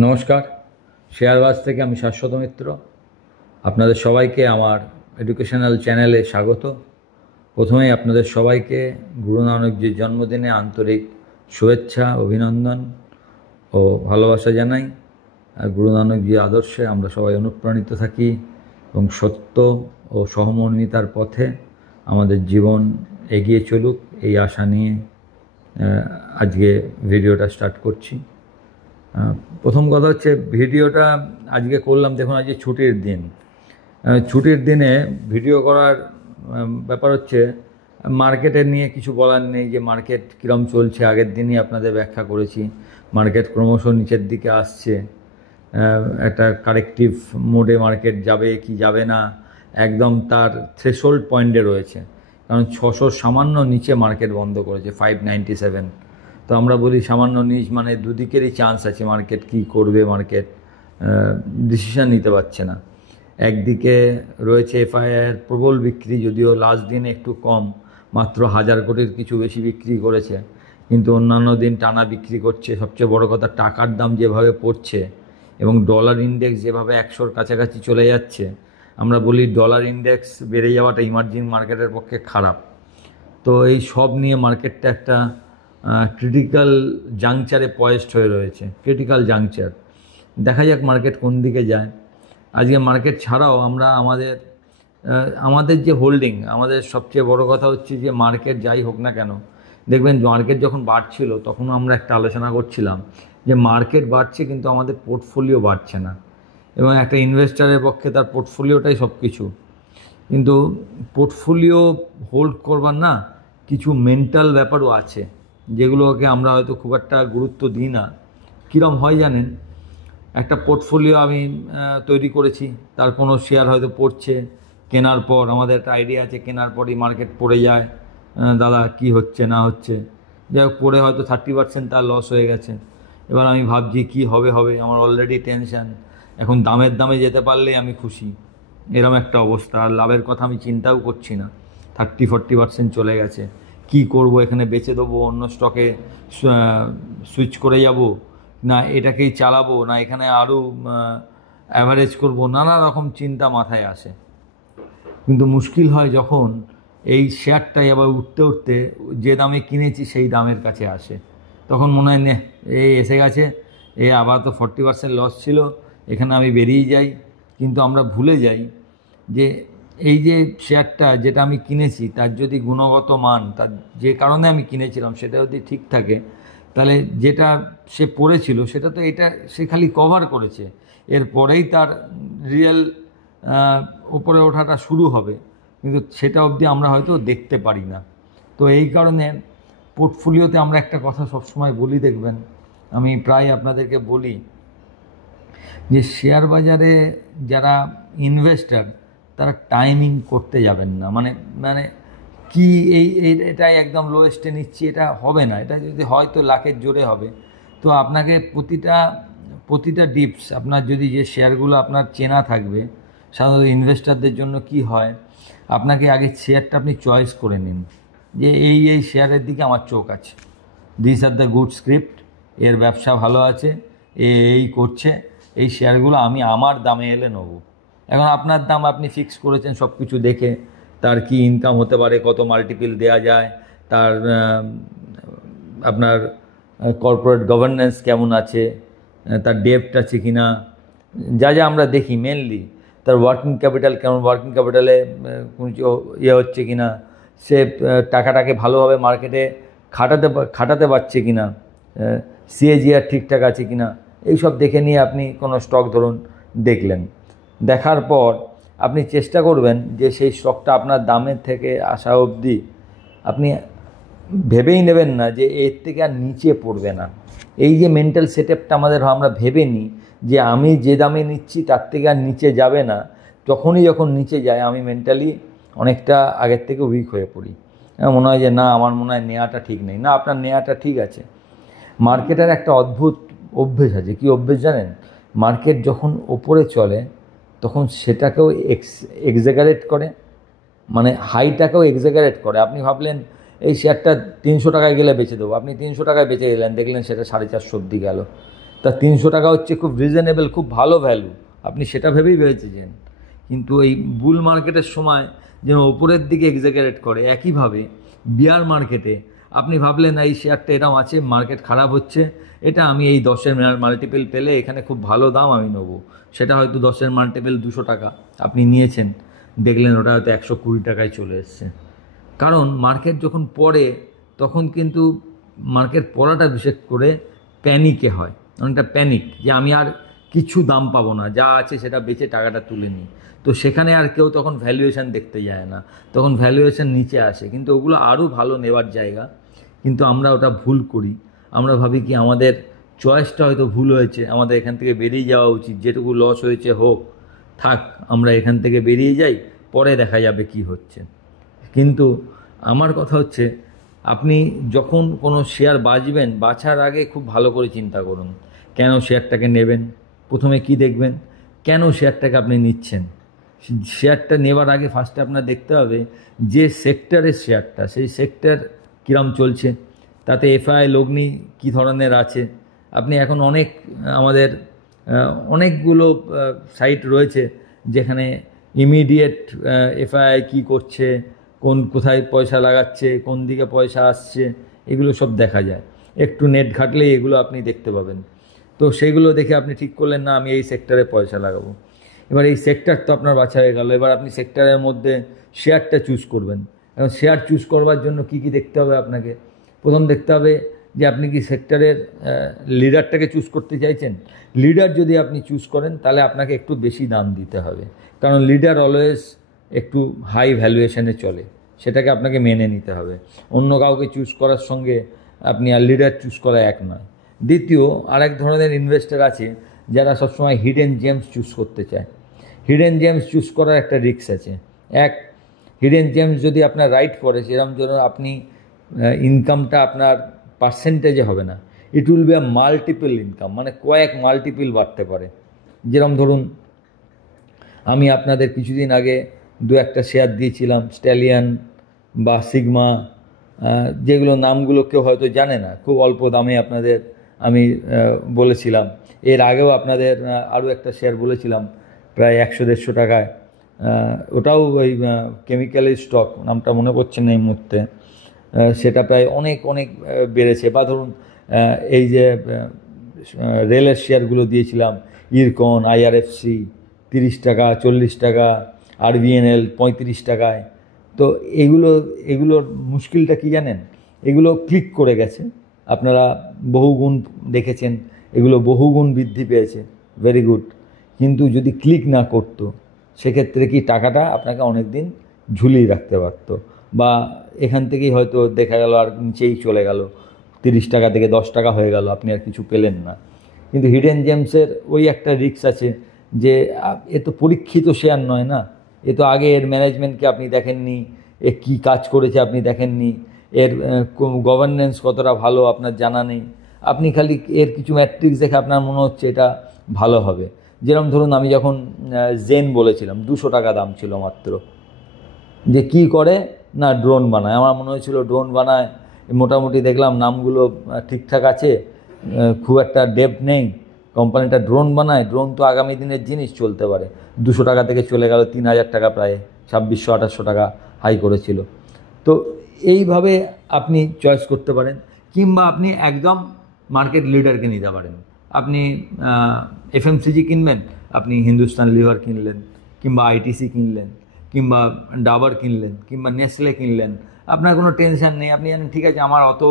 নমস্কার, শেয়ারবাজ থেকে আমি শাশ্বত মিত্র। আপনাদের সবাইকে আমার এডুকেশনাল চ্যানেলে স্বাগত। প্রথমেই আপনাদের সবাইকে গুরু নানকজির জন্মদিনে আন্তরিক শুভেচ্ছা, অভিনন্দন ও ভালোবাসা জানাই। গুরু নানকজির আদর্শে আমরা সবাই অনুপ্রাণিত থাকি এবং সত্য ও সহমর্মিতার পথে আমাদের জীবন এগিয়ে চলুক, এই আশা নিয়ে আজকে ভিডিওটা স্টার্ট করছি। প্রথম কথা হচ্ছে, ভিডিওটা আজকে করলাম, দেখুন আজকে ছুটির দিন। ছুটির দিনে ভিডিও করার ব্যাপার হচ্ছে, মার্কেটের নিয়ে কিছু বলার নেই যে মার্কেট কীরকম চলছে। আগের দিনই আপনাদের ব্যাখ্যা করেছি, মার্কেট ক্রমশ নিচের দিকে আসছে। একটা কারেক্টিভ মোডে মার্কেট যাবে কি যাবে না, একদম তার থ্রেশহোল্ড পয়েন্টে রয়েছে। কারণ 600 সামান্য নিচে মার্কেট বন্ধ করেছে, 597। তো আমরা বলি সামান্য নিচ মানে দুদিকেরই চান্স আছে, মার্কেট কি করবে, মার্কেট ডিসিশন নিতে পারছে না। একদিকে রয়েছে এফআইআর প্রবল বিক্রি, যদিও লাস্ট দিনে একটু কম, মাত্র 1000 কোটির কিছু বেশি বিক্রি করেছে, কিন্তু অন্যান্য দিন টানা বিক্রি করছে। সবচেয়ে বড় কথা, টাকার দাম যেভাবে পড়ছে এবং ডলার ইন্ডেক্স যেভাবে 100-র কাছাকাছি চলে যাচ্ছে, আমরা বলি ডলার ইন্ডেক্স বেড়ে যাওয়াটা ইমার্জিং মার্কেটের পক্ষে খারাপ। তো এই সব নিয়ে মার্কেটটা একটা ক্রিটিক্যাল জাংচারে পয়েস্ট হয়ে রয়েছে, ক্রিটিক্যাল জাংচার। দেখা যাক মার্কেট কোন দিকে যায়। আজকে মার্কেট ছাড়াও আমরা আমাদের যে হোল্ডিং, আমাদের সবচেয়ে বড় কথা হচ্ছে যে মার্কেট যাই হোক না কেন, দেখবেন মার্কেট যখন বাড়ছিল তখনও আমরা একটা আলোচনা করছিলাম যে মার্কেট বাড়ছে কিন্তু আমাদের পোর্টফোলিও বাড়ছে না, এবং একটা ইনভেস্টারের পক্ষে তার পোর্টফোলিওটাই সব কিছু। কিন্তু পোর্টফোলিও হোল্ড করবার না কিছু মেন্টাল ব্যাপারও আছে, যেগুলোকে আমরা হয়তো খুব একটা গুরুত্ব দিই না। কীরকম হয় জানেন, একটা পোর্টফোলিও আমি তৈরি করেছি, তার কোনো শেয়ার হয়তো পড়ছে, কেনার পর আমাদের একটা আইডিয়া আছে, কেনার পরই মার্কেট পড়ে যায়, দাদা কি হচ্ছে না হচ্ছে, যাই হোক পড়ে হয়তো 30% তার লস হয়ে গেছে। এবার আমি ভাবছি কি হবে, আমার অলরেডি টেনশান, এখন দামে যেতে পারলেই আমি খুশি, এরম একটা অবস্থা। আর লাভের কথা আমি চিন্তাও করছি না, 30-40% চলে গেছে। কি করব, এখানে বেচে দেবো, অন্য স্টকে সুইচ করে যাব, না এটাকেই চালাবো, না এখানে আরও অ্যাভারেজ করব, নানা রকম চিন্তা মাথায় আসে। কিন্তু মুশকিল হয় যখন এই শেয়ারটাই আবার উঠতে যে দামে কিনেছি সেই দামের কাছে আসে, তখন মনে হয় নে এই এসে গেছে, আবার তো 40% লস ছিল, এখানে আমি বেরিয়ে যাই। কিন্তু আমরা ভুলে যাই যে এই যে শেয়ারটা যেটা আমি কিনেছি, তার যদি গুণগত মান, তার যে কারণে আমি কিনেছিলাম সেটা যদি ঠিক থাকে, তাহলে যেটা সে পড়েছিল সেটা তো এটা সে খালি কভার করেছে, এরপরেই তার রিয়েল ওপরে ওঠাটা শুরু হবে, কিন্তু সেটা অবধি আমরা হয়তো দেখতে পারি না। তো এই কারণে পোর্টফোলিওতে আমরা একটা কথা সবসময় বলি, দেখবেন আমি প্রায় আপনাদেরকে বলি যে শেয়ার বাজারে যারা ইনভেস্টার তারা টাইমিং করতে যাবেন না। মানে কি এটাই একদম লোয়েস্টে নিচ্ছি, এটা হবে না। এটা যদি হয় তো লাখের জোরে হবে। তো আপনাকে প্রতিটা ডিপস, আপনার যদি যে শেয়ারগুলো আপনার চেনা থাকবে, সাধারণত ইনভেস্টারদের জন্য কি হয়, আপনাকে আগে শেয়ারটা আপনি চয়েস করে নিন যে এই শেয়ারের দিকে আমার চোখ আছে, this are the good script, এর ব্যবসা ভালো আছে, এই করছে, এই শেয়ারগুলো আমি আমার দামে এলে নেব। এখন আপনার দাম আপনি ফিক্স করেছেন সব কিছু দেখে, তার কি ইনকাম হতে পারে, কত মাল্টিপল দেয়া যায়, তার আপনার কর্পোরেট গভর্নেন্স কেমন আছে, তার ডেপ্ট আছে কি না, যা আমরা দেখি মেনলি, তার ওয়ার্কিং ক্যাপিটাল কেমন, ওয়ার্কিং ক্যাপিটালে ইয়ে হচ্ছে কি না, সে টাকাটাকে ভালোভাবে মার্কেটে খাটাতে পারছে কি না, সিএজিআর ঠিকঠাক আছে কি না, এইসব দেখে নিয়ে আপনি কোনো স্টক ধরুন দেখলেন, দেখার পর আপনি চেষ্টা করবেন যে সেই স্টকটা আপনার দামের থেকে আসা অবধি আপনি ভেবেই নেবেন না যে এর থেকে আর নিচে পড়বে না। এই যে মেন্টাল সেটআপটা আমাদের, আমরা ভেবে নিই যে আমি যে দামে নিচ্ছি তার থেকে আর নিচে যাবে না, যখন নিচে যায় আমি মেন্টালি অনেকটা আগের থেকে উইক হয়ে পড়ি। মনে হয় যে না, আমার মনে হয় নেওয়াটা ঠিক নেই। না, আপনার নেওয়াটা ঠিক আছে। মার্কেটের একটা অদ্ভুত অভ্যেস আছে, কি অভ্যেস জানেন, মার্কেট যখন ওপরে চলে তখন সেটাকেও এক্সাগারেট করে, মানে হাইটাকেও এক্সাগারেট করে। আপনি ভাবলেন এই শেয়ারটা 300 টাকায় গেলে বেচে দেবো, আপনি 300 টাকায় বেচে দিলেন, দেখলেন সেটা 450 অবধি গেল। তা 300 টাকা হচ্ছে খুব রিজনেবল, খুব ভালো ভ্যালু, আপনি সেটা ভেবেই বেঁচেছেন। কিন্তু এই বুল মার্কেটের সময় যেন ওপরের দিকে এক্সাজারেট করে, একইভাবে বিয়ার মার্কেটে আপনি ভাবলেন এই শেয়ারটা এরকম আছে, মার্কেট খারাপ হচ্ছে, এটা আমি এই 10-এর মাল্টিপল পেলে এখানে খুব ভালো দাম আমি নেবো, সেটা হয়তো 10-এর মাল্টিপল 200 টাকা আপনি নিয়েছেন, দেখলেন ওটা হয়তো 120 টাকায় চলে এসছে। কারণ মার্কেট যখন পড়ে তখন কিন্তু মার্কেট পড়াটা বিশেষ করে প্যানিকে হয়, অনেকটা প্যানিক যে আমি আর কিছু দাম পাবো না, যা আছে সেটা বেচে টাকাটা তুলে নিই। তো সেখানে আর কেউ তখন ভ্যালুয়েশন দেখতে যায় না, তখন ভ্যালুয়েশন নিচে আসে, কিন্তু ওগুলো আরও ভালো নেওয়ার জায়গা, কিন্তু আমরা ওটা ভুল করি। আমরা ভাবি কি আমাদের চয়েসটা হয়তো ভুল হয়েছে, আমাদের এখান থেকে বেরিয়ে যাওয়া উচিত, যেটুকু লস হয়েছে হোক, থাক, আমরা এখান থেকে বেরিয়ে যাই, পরে দেখা যাবে কি হচ্ছে। কিন্তু আমার কথা হচ্ছে, আপনি যখন কোনো শেয়ার বাছবেন, বাছার আগে খুব ভালো করে চিন্তা করুন কেন শেয়ারটাকে নেবেন। প্রথমে কি দেখবেন, কেন শেয়ারটাকে আপনি নিচ্ছেন। শেয়ারটা নেওয়ার আগে ফার্স্টে আপনার দেখতে হবে যে সেক্টরের শেয়ারটা, সেই সেক্টর কীরকম চলছে, তাতে এফআই লগ্নি কী ধরনের আছে। আপনি এখন আমাদের অনেকগুলো সাইট রয়েছে যেখানে ইমিডিয়েট এফআই কী করছে, কোথায় পয়সা লাগাচ্ছে, কোন দিকে পয়সা আসছে, এগুলো সব দেখা যায়। একটু নেট ঘাটলেই এগুলো আপনি দেখতে পাবেন। তো সেইগুলো দেখে আপনি ঠিক করলেন না আমি এই সেক্টরে পয়সা লাগাবো। এবার এই সেক্টর তো আপনার বাছা হয়ে গেল, এবার আপনি সেক্টরের মধ্যে শেয়ারটা চুজ করবেন। এবং শেয়ার চুজ করবার জন্য কি কি দেখতে হবে আপনাকে, প্রথম দেখতে হবে যে আপনি কি সেক্টরের লিডারটাকে চুজ করতে চাইছেন। লিডার যদি আপনি চুজ করেন তাহলে আপনাকে একটু বেশি দাম দিতে হবে, কারণ লিডার অলওয়েজ একটু হাই ভ্যালুয়েশনে চলে, সেটাকে আপনাকে মেনে নিতে হবে। অন্য কাউকে চুজ করার সঙ্গে আপনি আর লিডার চুজ করা এক নয়। দ্বিতীয়, আরেক ধরনের ইনভেস্টর আছে যারা সবসময় হিডেন জেমস চুজ করতে চায়। হিডেন জেমস চুজ করার একটা রিস্ক আছে। হিডেন জেমস যদি আপনার রাইট পড়ে, সেরকম জন্য আপনি ইনকামটা আপনার পার্সেন্টেজে হবে না, it will be a multiple income, মানে কয়েক মাল্টিপল বাড়তে পারে। যেরকম ধরুন, আমি আপনাদের কিছুদিন আগে 2-1টা শেয়ার দিয়েছিলাম, স্ট্যালিয়ান বা সিগমা, যেগুলো নামগুলো কেউ হয়তো জানে না, খুব অল্প দামে আপনাদের আমি বলেছিলাম। এর আগেও আপনাদের আরও একটা শেয়ার বলেছিলাম প্রায় 100-150 টাকায়, ওটাও ওই কেমিক্যালের স্টক, নামটা মনে পড়ছে না এই মুহূর্তে, সেটা প্রায় অনেক বেড়েছে। বা ধরুন এই যে রেলের শেয়ারগুলো দিয়েছিলাম, ইরকন, আইআরএফসি 30 টাকা, 40 টাকা, আরবিএনএল 35 টাকায়। তো এগুলোর মুশকিলটা কি জানেন, এগুলো ক্লিক করে গেছে, আপনারা বহুগুণ দেখেছেন, এগুলো বহুগুণ বৃদ্ধি পেয়েছে, ভেরি গুড। কিন্তু যদি ক্লিক না করতো সেক্ষেত্রে কি টাকাটা আপনাকে অনেক দিন ঝুলিয়ে রাখতে পারতো, বা এখান থেকেই হয়তো দেখা গেল আর নিচেই চলে গেল, 30 টাকা থেকে 10 টাকা হয়ে গেল, আপনি আর কিছু পেলেন না। কিন্তু হিডেন জেমসের ওই একটা রিস্ক আছে যে এ তো পরীক্ষিত শেয়ার নয় না, এ তো আগে এর ম্যানেজমেন্টকে আপনি দেখেননি, এ কী কাজ করেছে আপনি দেখেননি, এর গভর্নেন্স কতটা ভালো আপনার জানা নেই, আপনি খালি এর কিছু ম্যাট্রিক্স দেখে আপনার মনে হচ্ছে এটা ভালো হবে। যেরকম ধরুন আমি যখন জেন বলেছিলাম, 200 টাকা দাম ছিল মাত্র, যে কি করে না ড্রোন বানায়, আমার মনে হয়েছিল ড্রোন বানায়, মোটামুটি দেখলাম নামগুলো ঠিকঠাক আছে, খুব একটা ডেপ্থ নেই, কোম্পানিটা ড্রোন বানায়, ড্রোন তো আগামী দিনের জিনিস, চলতে পারে। 200 টাকা থেকে চলে গেল 3000 টাকা, প্রায় 2600-2800 টাকা হাই করেছিল। তো এইভাবে আপনি চয়েস করতে পারেন, কিংবা আপনি একদম মার্কেট লিডারকে নিতে পারেন। আপনি এফএমসিজি কিনবেন, আপনি হিন্দুস্তান লিভার কিনলেন, কিংবা আইটিসি কিনলেন, কিংবা ডাবার কিনলেন, কিংবা নেসলে কিনলেন, আপনার কোনো টেনশন নেই। আপনি জানেন ঠিক আছে, আমার অত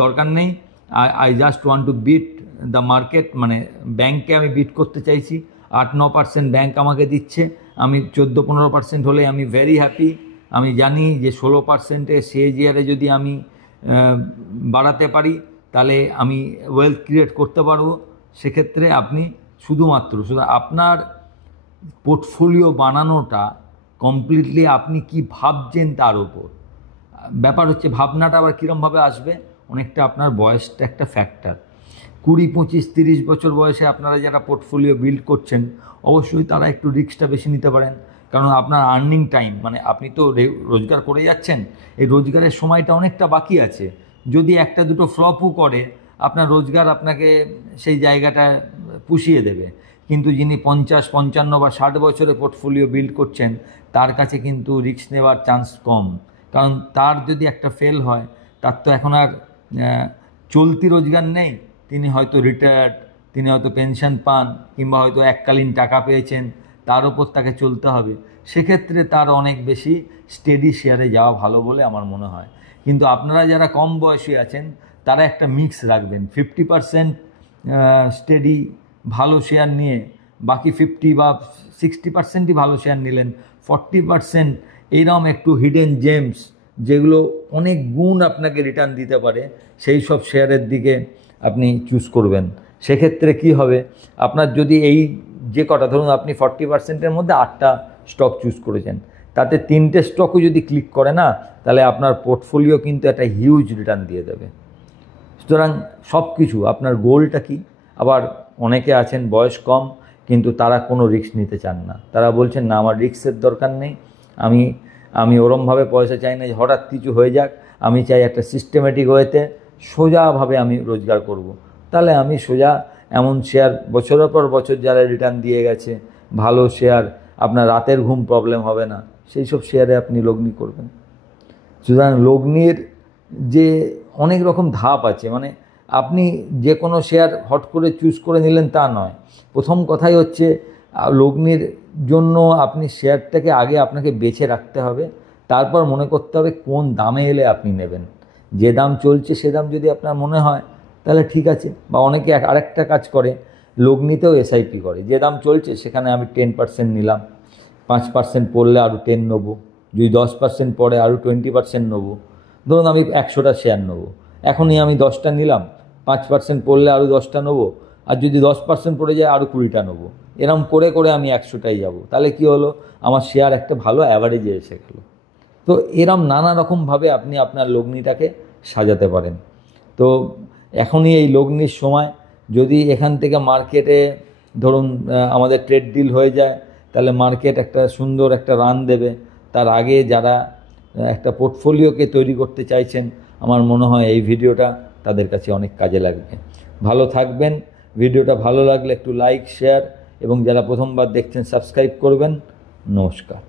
দরকার নেই, I just want to beat the market, মানে ব্যাংককে আমি বিট করতে চাইছি, 8-9% ব্যাংক আমাকে দিচ্ছে, আমি 14-15% হলে আমি ভেরি হ্যাপি। আমি জানি যে 16%-এ CAGR যদি আমি বাড়াতে পারি তাহলে আমি ওয়েলথ ক্রিয়েট করতে পারবো। সেক্ষেত্রে আপনি শুধু আপনার পোর্টফোলিও বানানোটা কমপ্লিটলি আপনি কি ভাবছেন তার উপর ব্যাপার হচ্ছে। ভাবনাটা আবার কীরমভাবে আসবে, অনেকটা আপনার বয়সটা একটা ফ্যাক্টর। 20, 25, 30 বছর বয়সে আপনারা যারা পোর্টফোলিও বিল্ড করছেন, অবশ্যই তারা একটু রিস্কটা বেশি নিতে পারেন, কারণ আপনার আর্নিং টাইম, মানে আপনি তো রোজগার করে যাচ্ছেন, এই রোজগারের সময়টা অনেকটা বাকি আছে। যদি একটা দুটো ফ্লপও করে, আপনার রোজগার আপনাকে সেই জায়গাটা পুষিয়ে দেবে। কিন্তু যিনি 50, 55 বা 60 বছরে পোর্টফোলিও বিল্ড করছেন, তার কাছে কিন্তু রিস্ক নেওয়ার চান্স কম। কারণ তার যদি একটা ফেল হয়, তার তো এখন আর চলতি রোজগার নেই। তিনি হয়তো রিটায়ার্ড, তিনি হয়তো পেনশন পান, কিংবা হয়তো এককালীন টাকা পেয়েছেন, তার ওপর তাকে চলতে হবে। সেক্ষেত্রে তার অনেক বেশি স্টেডি শেয়ারে যাওয়া ভালো বলে আমার মনে হয়। কিন্তু আপনারা যারা কম বয়সী আছেন, তারা একটা মিক্স রাখবেন। 50% স্টেডি ভালো শেয়ার নিয়ে, বাকি 50 বা 60%ই ভালো শেয়ার নিলেন, 40% এইরকম একটু হিডেন জেমস, যেগুলো অনেক গুণ আপনাকে রিটার্ন দিতে পারে, সেই সব শেয়ারের দিকে আপনি চুজ করবেন। সেক্ষেত্রে কি হবে, আপনার যদি এই যে কটা, ধরুন আপনি 40%-এর মধ্যে 8টা স্টক চুজ করেছেন, তাতে 3টে স্টকও যদি ক্লিক করে না, তাহলে আপনার পোর্টফোলিও কিন্তু একটা হিউজ রিটার্ন দিয়ে দেবে। সুতরাং সব কিছু আপনার গোলটা কি। আবার অনেকে আছেন বয়স কম, কিন্তু তারা কোনো রিস্ক নিতে চান না। তারা বলছেন না, আমার রিস্কের দরকার নেই, আমি ওরমভাবে পয়সা চাই না যে হঠাৎ কিছু হয়ে যাক, আমি চাই একটা সিস্টেমেটিক ওয়েতে সোজাভাবে আমি রোজগার করব। তাহলে আমি সোজা এমন শেয়ার বছরের পর বছর যারা রিটার্ন দিয়ে গেছে, ভালো শেয়ার, আপনার রাতের ঘুম প্রবলেম হবে না, সেই সব শেয়ারে আপনি লগ্নি করবেন। সুতরাং লগ্নির যে অনেক রকম ধাপ আছে, মানে আপনি যে কোনো শেয়ার হট করে চুজ করে নিলেন তা নয়। প্রথম কথাই হচ্ছে, লগ্নির জন্য আপনি শেয়ারটাকে আগে আপনাকে বেছে রাখতে হবে, তারপর মনে করতে হবে কোন দামে এলে আপনি নেবেন। যে দাম চলছে সে দাম যদি আপনার মনে হয়, তাহলে ঠিক আছে। বা অনেকে আরেকটা কাজ করে, লগ্নিতেও এসআইপি করে। যে দাম চলছে সেখানে আমি 10% নিলাম, 5% পড়লে আরও 10 নেবো, যদি 10% পড়ে আরও 20% নেবো। ধরুন আমি 100টা শেয়ার নেবো, এখনই আমি 10টা নিলাম, 5% পড়লে আরও 10টা নেবো, আর যদি 10% পড়ে যায় আরও 20টা নেবো। এরম করে করে আমি 100টাই যাব। তাহলে কি হলো, আমার শেয়ার একটা ভালো অ্যাভারেজে এসে গেল। তো এরম নানা রকমভাবে আপনি আপনার লগ্নিটাকে সাজাতে পারেন। তো এখনই এই লগ্নির সময়, যদি এখান থেকে মার্কেটে ধরুন আমাদের ট্রেড ডিল হয়ে যায়, তাহলে মার্কেট একটা সুন্দর একটা রান দেবে। তার আগে যারা একটা পোর্টফোলিওকে তৈরি করতে চাইছেন, আমার মনে হয় এই ভিডিওটা তাদের কাছে অনেক কাজে লাগবে। ভালো থাকবেন। ভিডিওটা ভালো লাগলে একটু লাইক, শেয়ার, এবং যারা প্রথমবার দেখছেন সাবস্ক্রাইব করবেন। নমস্কার।